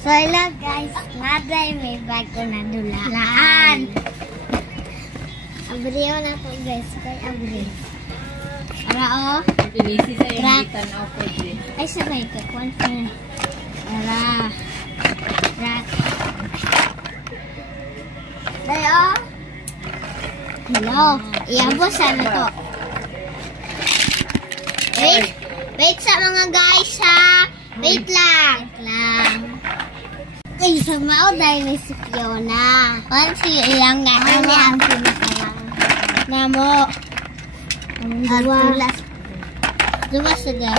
So, hello guys. Naday may bago na dulaan. Abriyo na po guys. Kay Abriyo. Para o. Pinisi sa yung gitan na ako. Ay, sabay ka. Kwan pa na. Para. Rat. Dayo. Hello. Iabos ano to. Wait sa mga guys ha. Wait lang. Ay, sama o dahil may si Fiona. Once iyang nga. Ano ang pinakalang. Namo. Dua saga.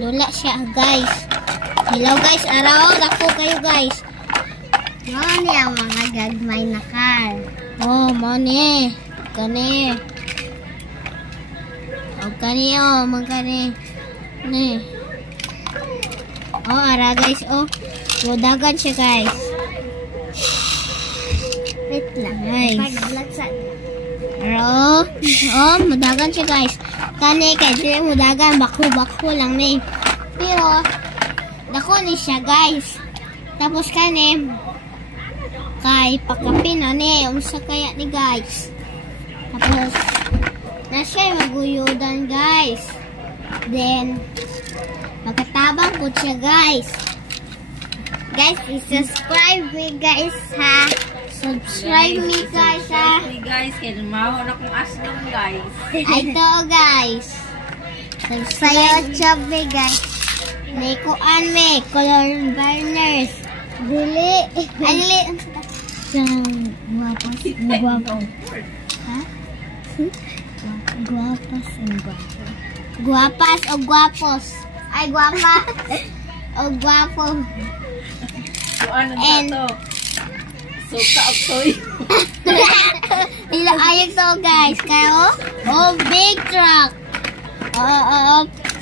Dula siya guys. Hello guys. Araw. Dako kayo guys. Mani ang mga gagmay na car. Oh, mani. Kani. O kani o. Magkani. Ni. Oh, ara guys, oh. Mudagan siya, guys. Wait lang, guys. Ara, oh, mudagan siya, guys. Kani, kaya mudagan, bako lang ni. Pero, dako ni siya, guys. Tapos kani, kay pakapin na ni. Umsa kaya ni, guys. Tapos, na siya maguyudan, guys. Then, magkatabang po siya, guys. Guys, i-subscribe me, guys, ha. Subscribe me, guys, ha. Subscribe me, guys. Kaya lumaho na kong asdong, guys. Ito, guys. Sa YouTube me, guys. Naikuan me. Color burners. Dili. Ay, dili. Guwapas. Ha? Guwapas o guwapos. Ay, guwapa. O guwapo. Ano na to? Suka of toy. Ayun to, guys. Kayo? Oh, big truck.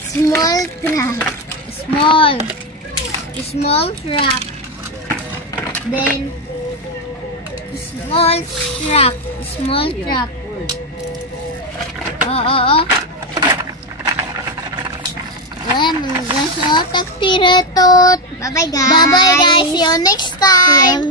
Small truck. Small truck. Then, small truck. Mga guys, tagtiratot. Bye-bye guys. See you next time.